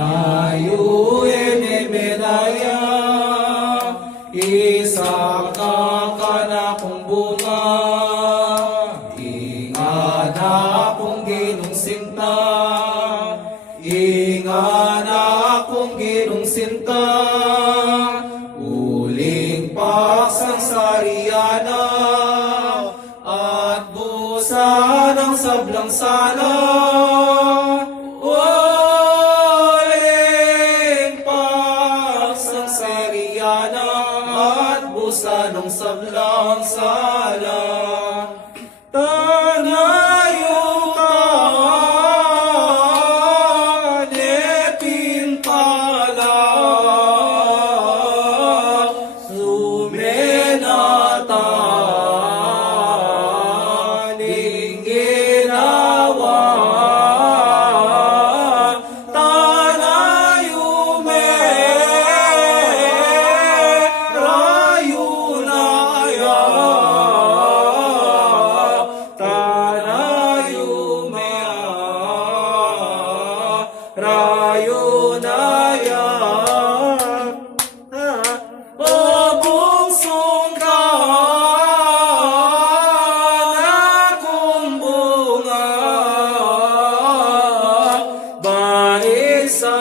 Ayu ene medaya isa ka kanakong bunga, ingana kong ginong sinta, ingana kong ginong sinta, uling pasangsariana, at busa ng sablang sana. Busa ng sablang sala, tanayo ka, lepin pala, sumenata, lingginawa, tanayo me, rayo na yan, pabungsong ka na kumbunga, balik sa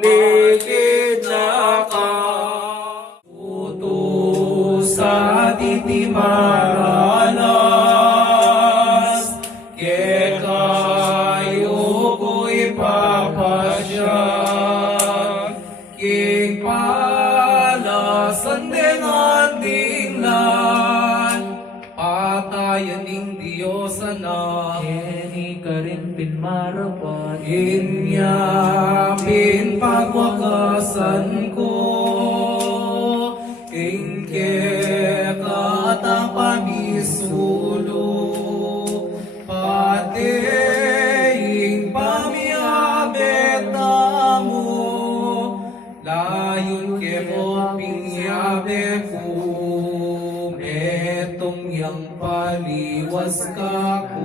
likid na ka, utos sa titimaranas, papasya, king palasan din ang tingnan, patayan ng Diyosa na, Kini ka rin pinmarapat, inyapin pagwakasan ko, ingke katapan isulo, pati layon kemo pingyabe ko, metong yang paliwas ka ko.